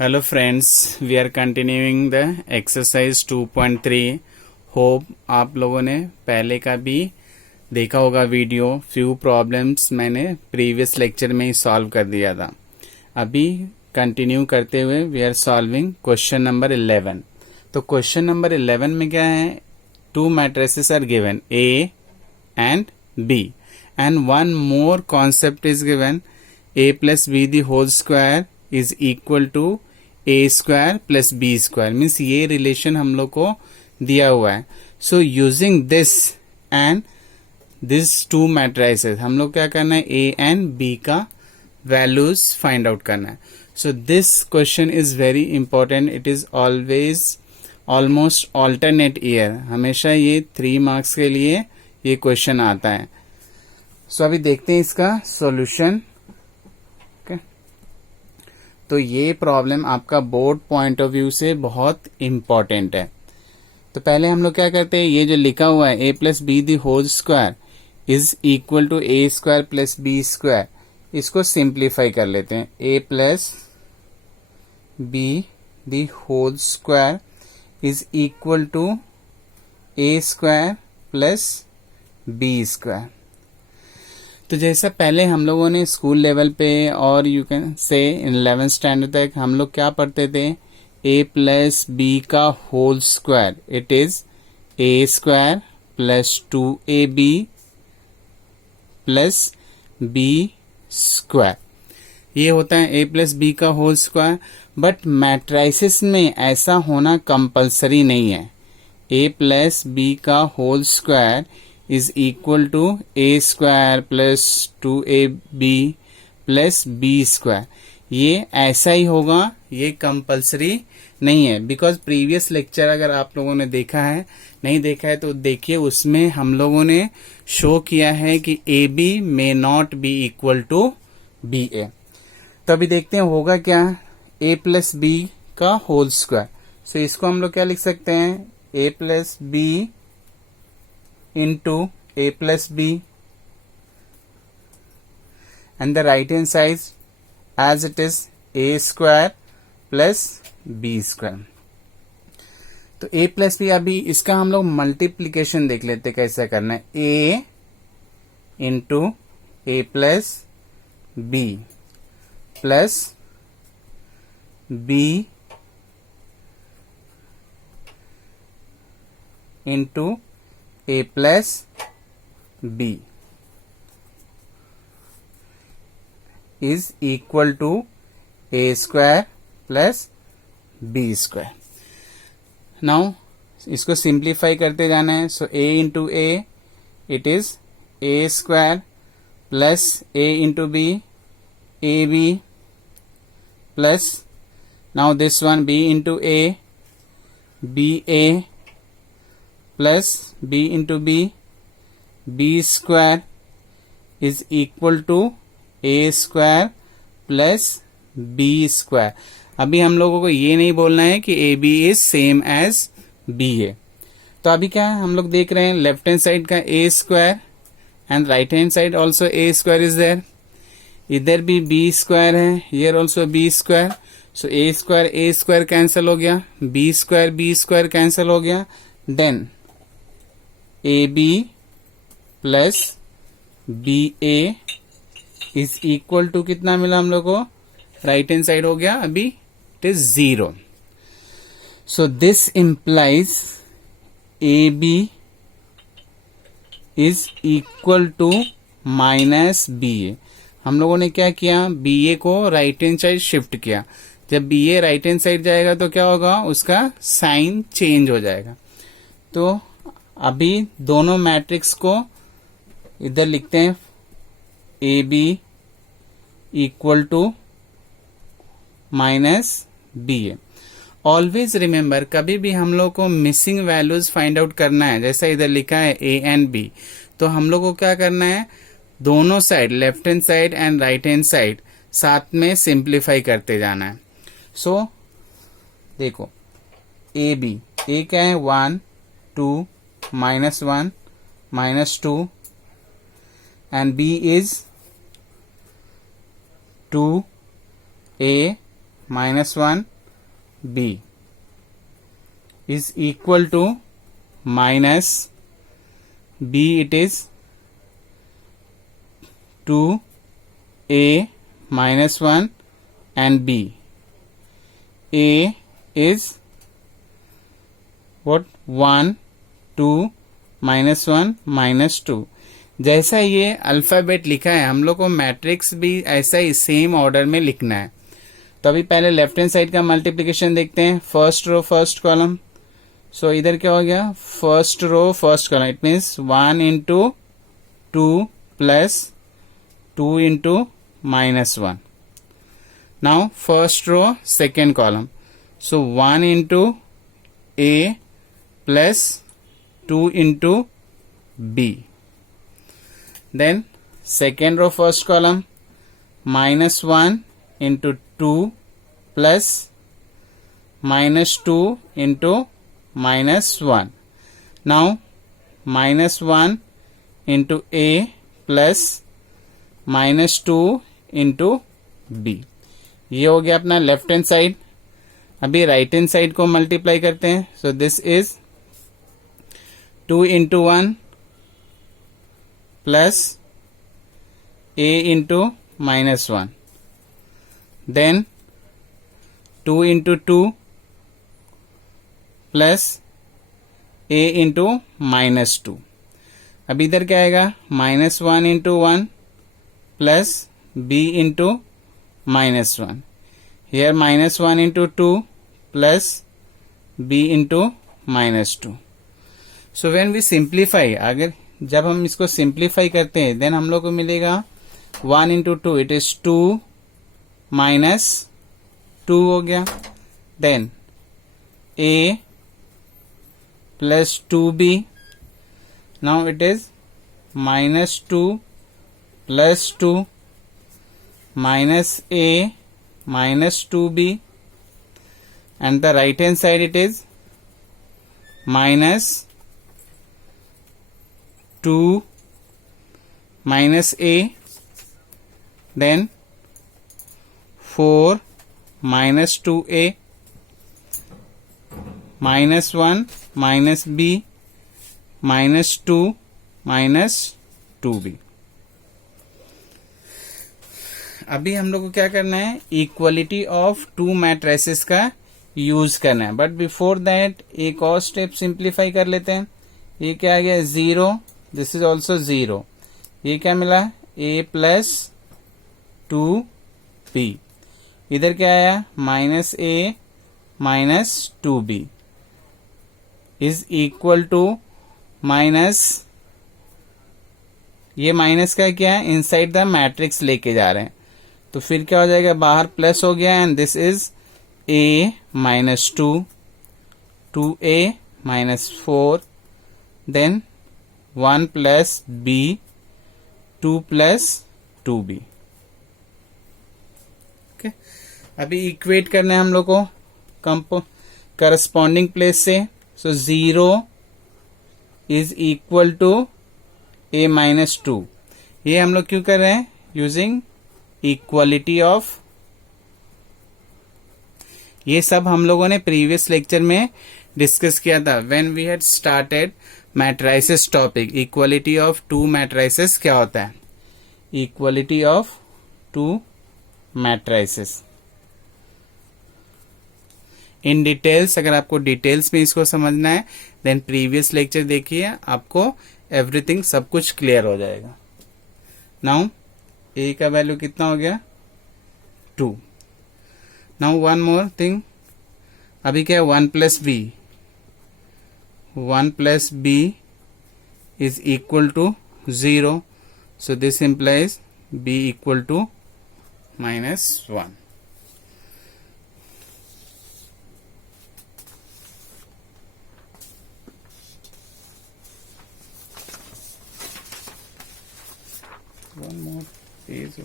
Hello friends, we are continuing the exercise 2.3. Hope आप लोगों ने पहले का भी देखा होगा वीडियो. फ्यू प्रॉब्लम्स मैंने प्रीवियस लेक्चर में ही सॉल्व कर दिया था. अभी कंटिन्यू करते हुए we are solving question number 11. तो क्वेश्चन नंबर 11 में क्या है, two matrices are given A and B and one more concept is given, a plus B the whole square is equal to A square plus B square. Means ये relation हम लोग को दिया हुआ है. So using this and this two matrices हम लोग क्या करना है, ए एंड बी का वैल्यूज फाइंड आउट करना है. So this question is very important. It is always almost alternate year. हमेशा ये 3 मार्क्स के लिए ये क्वेश्चन आता है. सो अभी देखते हैं इसका सॉल्यूशन. तो ये प्रॉब्लम आपका बोर्ड पॉइंट ऑफ व्यू से बहुत इंपॉर्टेंट है. तो पहले हम लोग क्या करते हैं, ये जो लिखा हुआ है a plus B the whole square is equal to A square plus B square, इसको सिंप्लीफाई कर लेते हैं. A plus B the whole square is equal to A square plus B square. तो जैसा पहले हम लोगों ने स्कूल लेवल पे और you can say in 11th standard तक हम लोग क्या पढ़ते थे, a प्लस बी का whole square it is a square plus 2ab plus b square. ये होता है a प्लस बी का होल स्क्वायर. बट मैट्रिसेस में ऐसा होना कंपलसरी नहीं है. a प्लस बी का whole square is equal to a square plus 2ab plus b square. ये ऐसा ही होगा, ये कंपलसरी नहीं है. बिकॉज प्रीवियस लेक्चर अगर आप लोगों ने देखा है, नहीं देखा है तो देखिए, उसमें हम लोगों ने शो किया है कि a b may not be equal to b a. तो अभी देखते हैं होगा क्या, a प्लस बी का होल स्क्वायर. सो इसको हम लोग क्या लिख सकते हैं, a plus b into a plus b and the right hand side as it is a square plus b square. तो a प्लस बी, अभी इसका हम लोग मल्टीप्लीकेशन देख लेते कैसे करना है. a into A plus b plus b into a plus b is equal to a square plus b square. Now इसको सिंप्लीफाई करते जाना है. So a into a it is a square plus a into b a B plus now this one b into a b a plus b into b b square is equal to A square plus B square. अभी हम लोगों को ये नहीं बोलना है कि a B is same as b है. तो अभी क्या है, हम लोग देख रहे हैं लेफ्ट हैंड साइड का A square and right hand side also A square is there. इधर भी बी स्क्वायर है, here also B square. So A square cancel हो गया, बी स्क्वायर कैंसिल हो गया. Then A B plus B A is equal to कितना मिला हम लोग को, राइट हैंड साइड हो गया अभी it is 0. So this implies A B is equal to minus B A. हम लोगों ने क्या किया, बी ए को राइट हैंड साइड शिफ्ट किया. जब बी ए राइट हैंड साइड जाएगा तो क्या होगा, उसका साइन चेंज हो जाएगा. तो अभी दोनों मैट्रिक्स को इधर लिखते हैं, a b equal to minus B a. Always remember, कभी भी हम लोग को मिसिंग वैल्यूज फाइंड आउट करना है, जैसा इधर लिखा है ए एंड बी, तो हम लोग को क्या करना है, दोनों side left hand side and right hand side साथ में सिंप्लीफाई करते जाना है. सो देखो ए बी, ए क्या है 1 2 minus 1 minus 2 and b is 2a minus 1 b is equal to minus b, it is 2a minus 1 and b. A is what? 1 2 minus 1 minus 2. जैसा ये अल्फाबेट लिखा है हम लोग को मैट्रिक्स भी ऐसा ही सेम ऑर्डर में लिखना है. तो अभी पहले लेफ्ट हैंड साइड का मल्टीप्लिकेशन देखते हैं. First row first column. So इधर क्या हो गया? First row first column. It means 1 into 2 plus 2 into minus 1. Now first row second column. So 1 into A plus 2 into B. Then second row first column, minus 1 into 2 plus minus 2 into minus 1. Now minus 1 into A plus minus 2 into B. ये हो गया अपना left hand side. अभी right hand side को multiply करते हैं. सो this is 2 into 1 plus a into minus 1. Then 2 into 2 plus a into minus 2. अब इधर क्या आएगा? minus 1 into 1 plus b into minus 1. Here minus 1 into 2 plus b into minus 2. So when we simplify, अगर जब हम इसको सिंप्लीफाई करते हैं देन हम लोग को मिलेगा 1 इंटू 2 इट इज 2 माइनस 2 हो गया. Then a plus 2b. Now it is minus 2 plus 2 minus a minus 2b and the right hand side it is minus 2 minus a, then 4 minus 2a minus 1 minus b minus 2 minus 2b. अभी हम लोग को क्या करना है? Equality of two matrices का use करना है. बट बिफोर दैट एक और स्टेप सिंप्लीफाई कर लेते हैं. ये क्या आ गया? 0. This is also 0. ये क्या मिला? a plus 2b. इधर क्या आया? Minus a minus 2b is equal to minus, ये माइनस का क्या है? इनसाइड द मैट्रिक्स लेके जा रहे हैं. तो फिर क्या हो जाएगा? बाहर प्लस हो गया and this is a minus 2, 2a minus 4, then 1 plus b, 2 plus 2b. Okay. अभी इक्वेट करना है हम लोग को करस्पॉन्डिंग प्लेस से. So 0 is equal to a minus 2. ये हम लोग क्यों कर रहे हैं? Using equality of. ये सब हम लोगों ने प्रीवियस लेक्चर में डिस्कस किया था when we had started matrices topic. Equality of two matrices क्या होता है? Equality of two matrices in details. अगर आपको डिटेल्स में इसको समझना है देन प्रीवियस लेक्चर देखिए, आपको एवरीथिंग सब कुछ क्लियर हो जाएगा. नाउ ए का वैल्यू कितना हो गया? 2. Now one more thing. अभी क्या है? 1 plus B. 1 plus b is equal to 0. So this implies b equal to minus 1. One more page.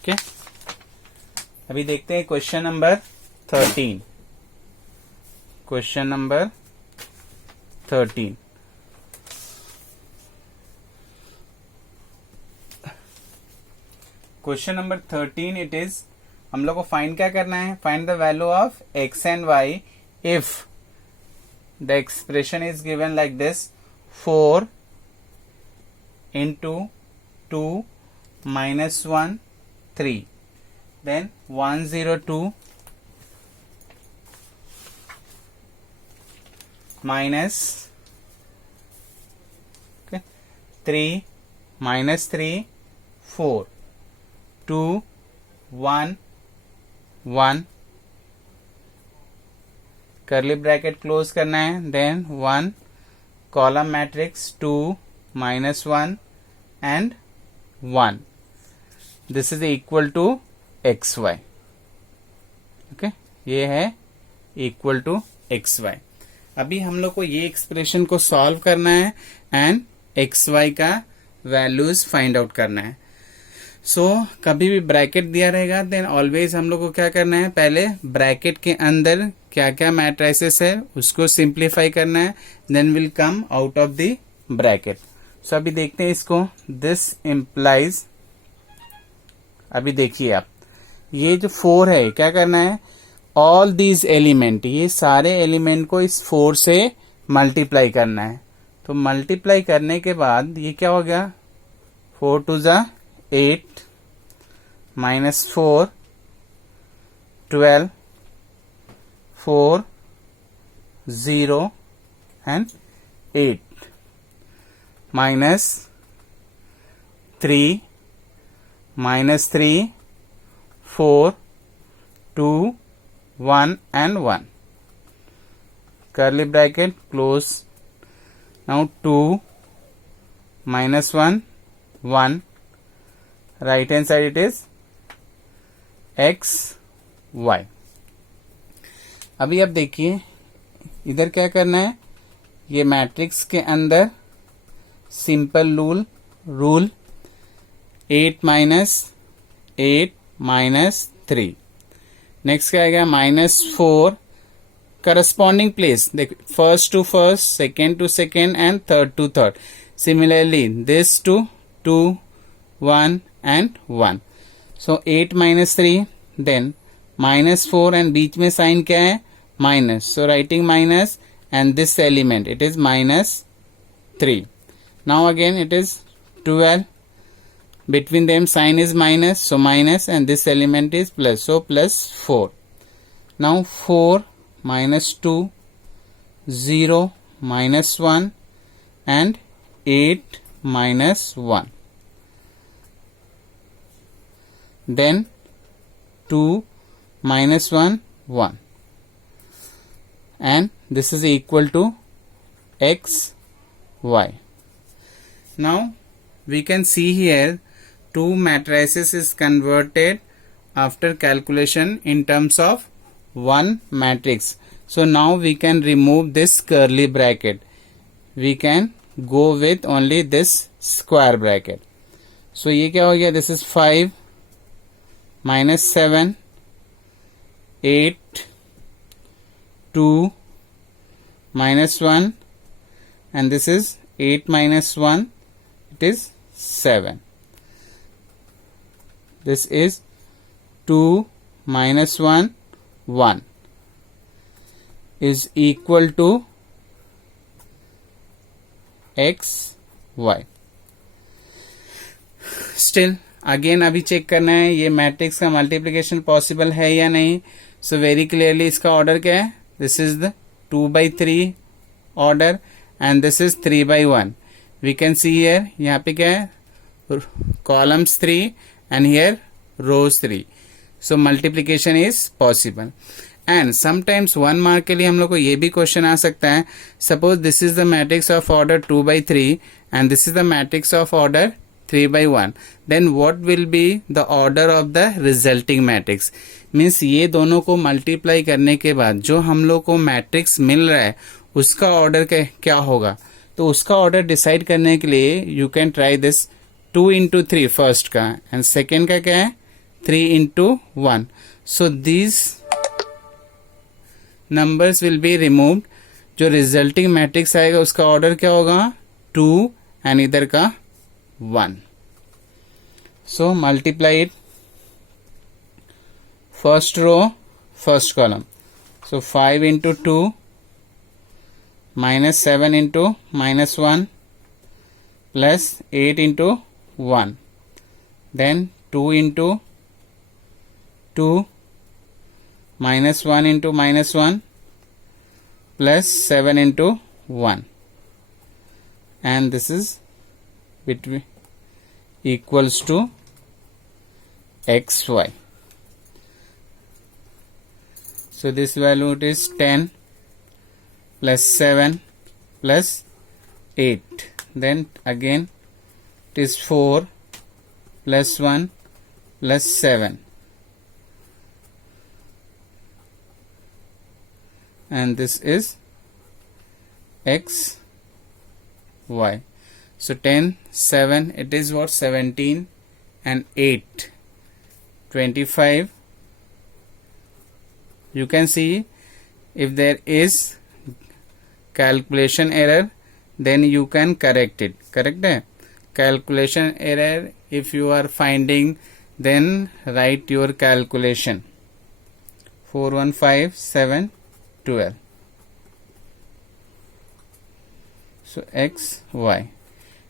Okay. अभी देखते हैं question number 13. Question number 13. Question number 13 it is, हम लोग को फाइंड क्या करना है, find the value of x and y if the expression is given like this, 4 into 2 minus 1 3, then 102 minus 3 minus 3 4 2 1 1, curly bracket close करना है, then 1 column matrix 2 minus 1 and 1. This is equal to xy. Okay, ये है equal to xy. अभी हम लोग को ये expression को सॉल्व करना है एंड xy का वैल्यूज फाइंड आउट करना है. सो कभी भी ब्रैकेट दिया रहेगा देन ऑलवेज हम लोग को क्या करना है, पहले ब्रैकेट के अंदर क्या क्या मैट्रिसेस है उसको सिंप्लीफाई करना है, then will come out of the bracket. So अभी देखते हैं इसको. दिस इम्प्लाइज, अभी देखिए आप, ये जो 4 है क्या करना है, ऑल दीज एलिमेंट, ये सारे एलिमेंट को इस 4 से मल्टीप्लाई करना है. तो मल्टीप्लाई करने के बाद ये क्या हो गया, 4 2 जा 8 minus 4 12 4 0 and 8 minus 3 minus 3 4 2 1 and 1, curly bracket close. Now 2 minus 1 1, right hand side it is x y. अभी आप देखिए इधर क्या करना है, ये मैट्रिक्स के अंदर simple rule 8 minus 8 minus 3, next क्या आएगा -4 करस्पॉन्डिंग प्लेस, देख first to first, second to second and third to third. Similarly this to 2 1 and 1. So 8 minus 3, then -4 and बीच में साइन क्या है, minus. So writing minus and this element it is -3. Now again it is 12. Between them sign is minus, so minus, and this element is plus, so +4. Now 4 minus 2 0 minus 1 and 8 minus 1. Then 2 minus 1 1, and this is equal to x y. Now we can see here two matrices is converted after calculation in terms of one matrix. So now we can remove this curly bracket, we can go with only this square bracket. So ये क्या हो गया, this is 5 minus 7 8 2 minus 1, and this is 8 minus 1, it is 7. This is 2 minus 1 1 is equal to x y. Still again अभी check करना है ये matrix का multiplication possible है या नहीं. सो वेरी क्लियरली इसका ऑर्डर क्या है, this is the 2/3 order and this is 3/1. We can see here, यहाँ पे क्या है, columns 3 and here rows 3. So multiplication is possible. And sometimes 1 mark के लिए हम लोग को ये भी क्वेश्चन आ सकता है, suppose this is the matrix of order 2/3 and this is the matrix of order 3/1, then what will be the order of the resulting matrix. Means ये दोनों को मल्टीप्लाई करने के बाद जो हम लोग को मैट्रिक्स मिल रहा है उसका ऑर्डर क्या होगा. तो उसका ऑर्डर डिसाइड करने के लिए you can try this 2 into 3 first का, एंड सेकेंड का क्या है 3 into 1. So these numbers will be removed. जो रिजल्टिंग मैट्रिक्स आएगा उसका ऑर्डर क्या होगा, 2 एंड इधर का 1. So multiply it, first row first column. So 5 into 2 minus 7 into minus 1 plus 8 into 1, then 2 into 2 minus 1 into minus 1 plus 7 into 1, and this is between equals to xy. So this value is 10 plus 7 plus 8, then again it is 4 plus 1 plus 7, and this is x y. So 10 7, it is what, 17, and 8 25. You can see if there is calculation error, then you can correct it. Correct है, calculation error if you are finding, then write your calculation. 4 1 5 7 12. So x y,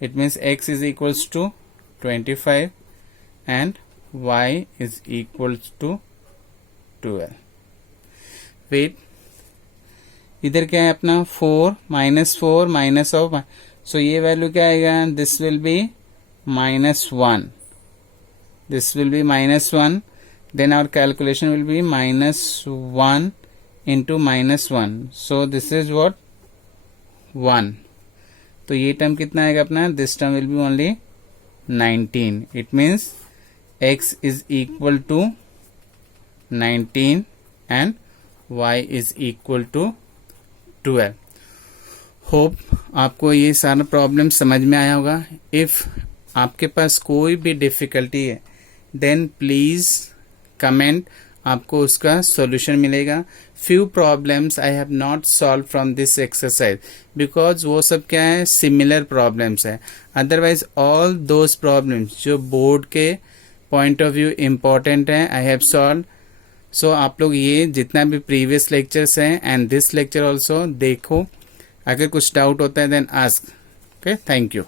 it means x is equals to 25 and y is equals to 12. Wait, इधर क्या है अपना 4 minus of, सो ये value क्या आएगा, this will be -1, this will be -1, then our calculation will be -1 into -1, so this is what 1. तो ये term कितना आएगा अपना, this term will be only 19. It means x is equal to 19 and y is equal to 12. Hope आपको ये सारा problem समझ में आया होगा. इफ आपके पास कोई भी डिफिकल्टी है देन प्लीज कमेंट, आपको उसका सॉल्यूशन मिलेगा. Few problems I have not solve from this exercise because वो सब क्या है, सिमिलर प्रॉब्लम्स है. अदरवाइज ऑल दोज प्रॉब्लम्स जो बोर्ड के पॉइंट ऑफ व्यू इम्पॉर्टेंट है आई हैव सॉल्व. सो आप लोग ये जितना भी प्रीवियस लेक्चर्स हैं एंड दिस लेक्चर ऑल्सो देखो. अगर कुछ डाउट होता है then ask. Okay, thank you.